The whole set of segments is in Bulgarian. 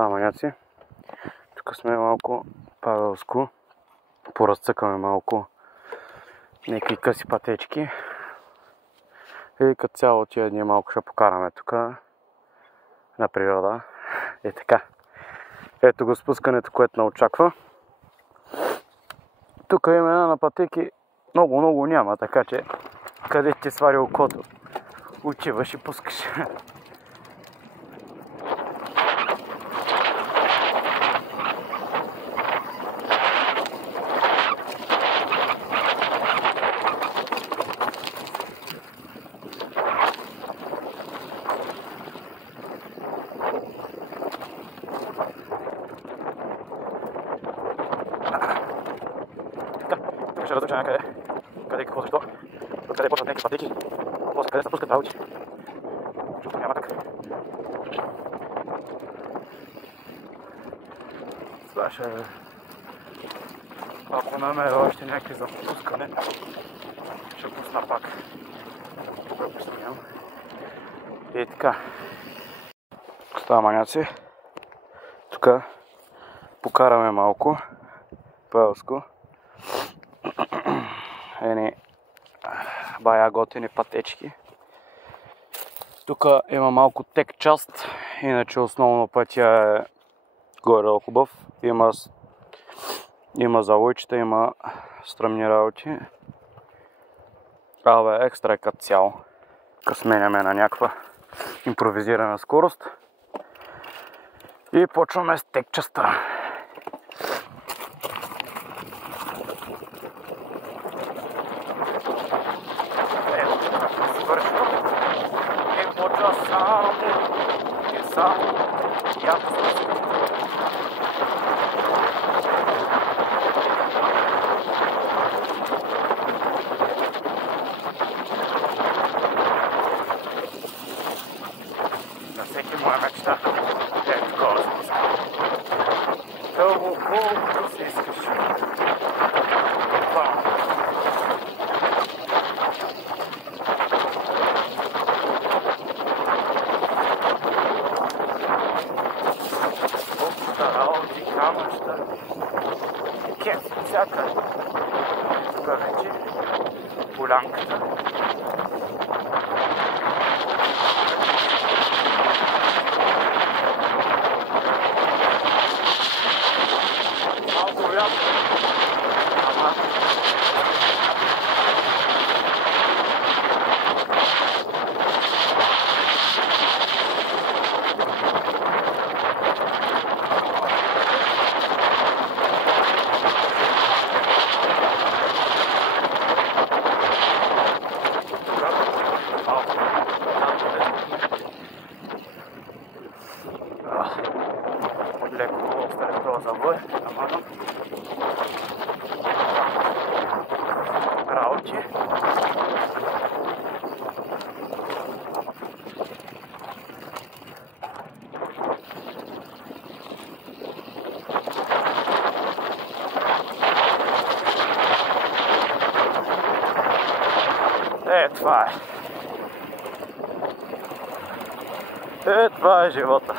Става, маняци. Тук сме малко Павелско. Поразцъкаме малко някакви къси пътечки. И като цяло тия дни малко ще покараме тук на природа. Е така. Ето го спускането, което не очаква. Тук имена на пътеки много няма, така че къде ти свари окото, отиваш и пускаш. Ще разуча някъде, къде какво защо, откъде почват някакви пътеки, после къде се пускат работи. Защото няма как. Това ще... Ако намеря още някакви за пускане, ще пусна пак. Тук стоям. И така. Става, маняци. Тук покараме малко Павелско. Едни бая готини пътечки. Тук има малко тек част, иначе основно пътя е горе хубав. Има завойчета, има стръмни работи. Абе, екстра е като цяло. Тук сменяме на някаква импровизирана скорост. И почваме с тек частта. На всеки моя мечта е такова спуска. Дълго, колкото си искаш. Кеф, всяка. Тук вече полянката. Малко вятър. Ама. Леко остане това завой, ама работи. Това е. Това е живота.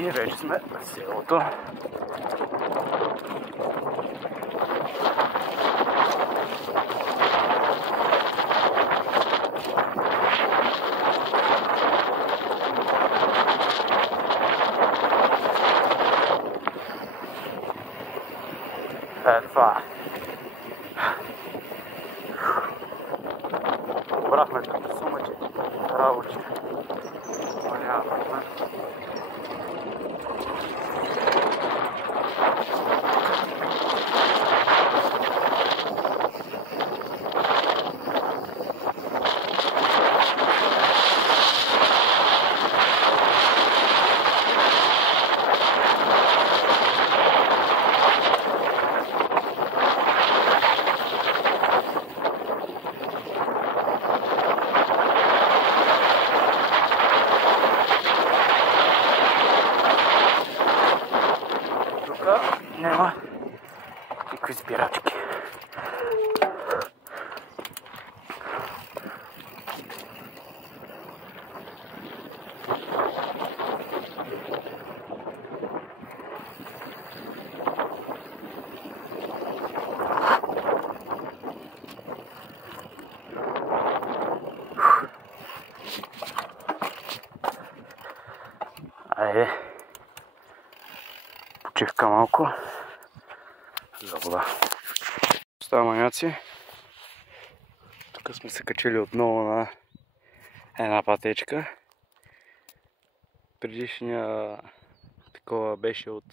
И вече сме в селото. Това. Брахме като сумъче, работи. Няма проблем. Няма никакви спирачки. Айде. Почивка малко. За вода. Става маняци. Тук сме се качили отново на една пътечка. Предишния такова беше от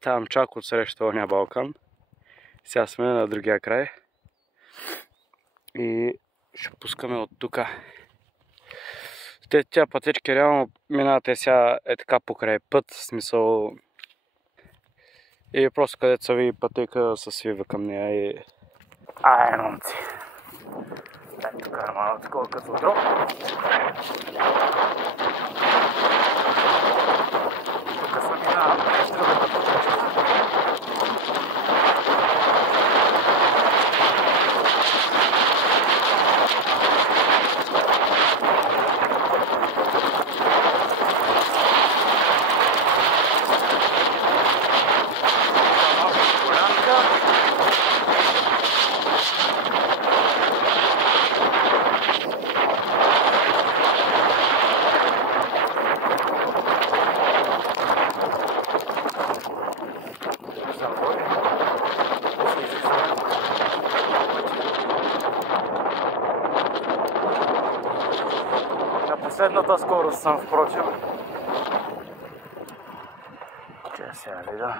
там чак от среща ония Балкан. Сега сме на другия край. И ще пускаме от тук. Тя пътечка реално минавате сега така покрай път, в смисъл и просто където са ви пътека се свива към нея и... момци! Тук е малко такова като дроб. Тук са минава през другата пътечка. Последната скорост съм, впрочем. Че сега видя.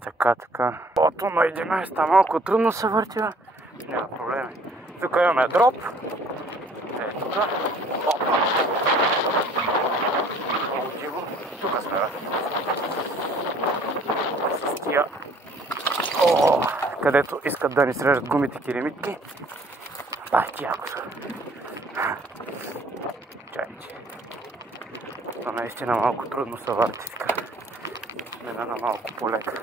Така. Ото на 11 малко трудно се въртя. Няма проблеми. Тук имаме дроп. Тук. Опа. Много диво. Тук сме. С тия. Където искат да ни срежат гумите керамитки. Яко са. Чайче. Но наистина малко трудно се върти така. Мина на малко полека.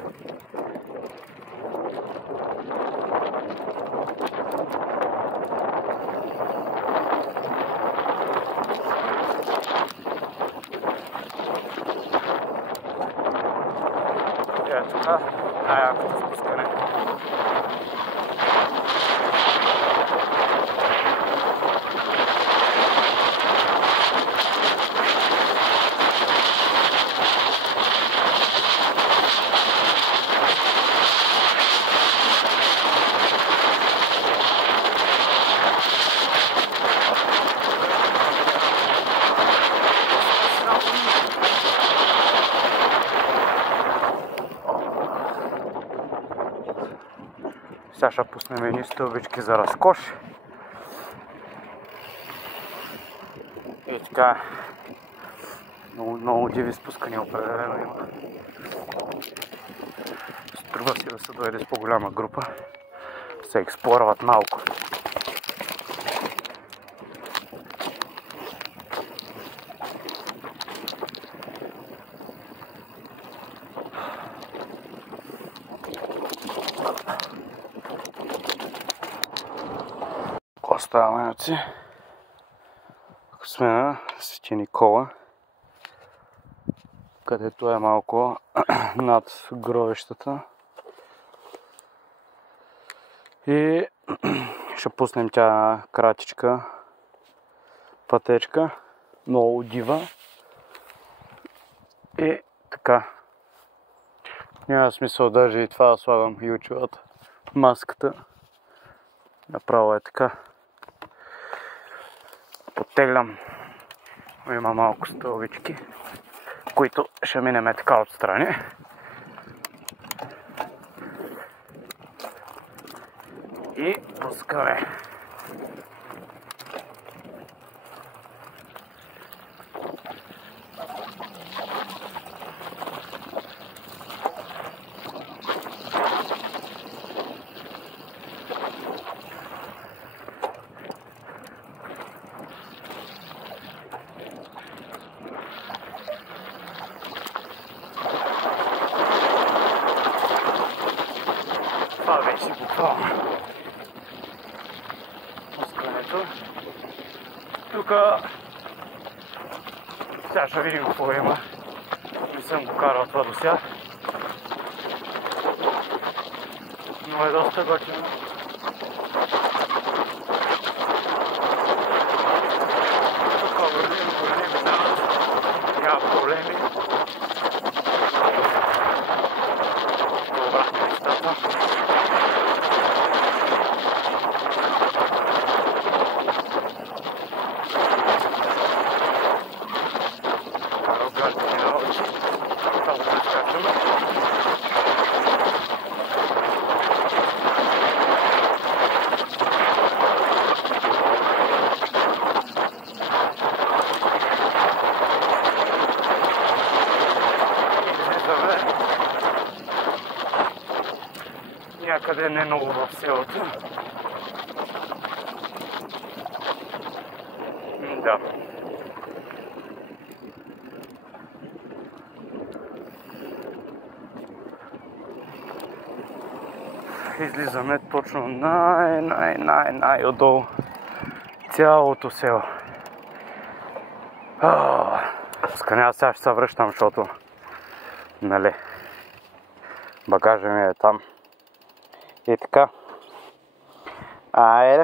Тук най-якото спускане. Сега ще пуснем едни стълбички за разкош. И така, много диви спускания определено има. Струва си да се дойде с по-голяма група. Се експлорват малко. Оставаме, ако сме на Свети Никола. където е малко над гробищата. И ще пуснем тя кратичка пътечка, много дива. И така. Няма смисъл даже и това да слагам ючевата маската. Направо е така. Подтеглям. Има малко стълбички, които ще минем така отстрани. И пускаме. Това вече буквално пускането. Тук сега ще видим какво има. Не съм го карал това до сега. Но е доста готино. Тук вървим, няма проблеми. Обратно местата. Някъде не много в селото. Да. Излизаме точно най-отдолу. Цялото село. Скъня, сега ще се връщам, защото нали багажа ми е там. И така. Айде.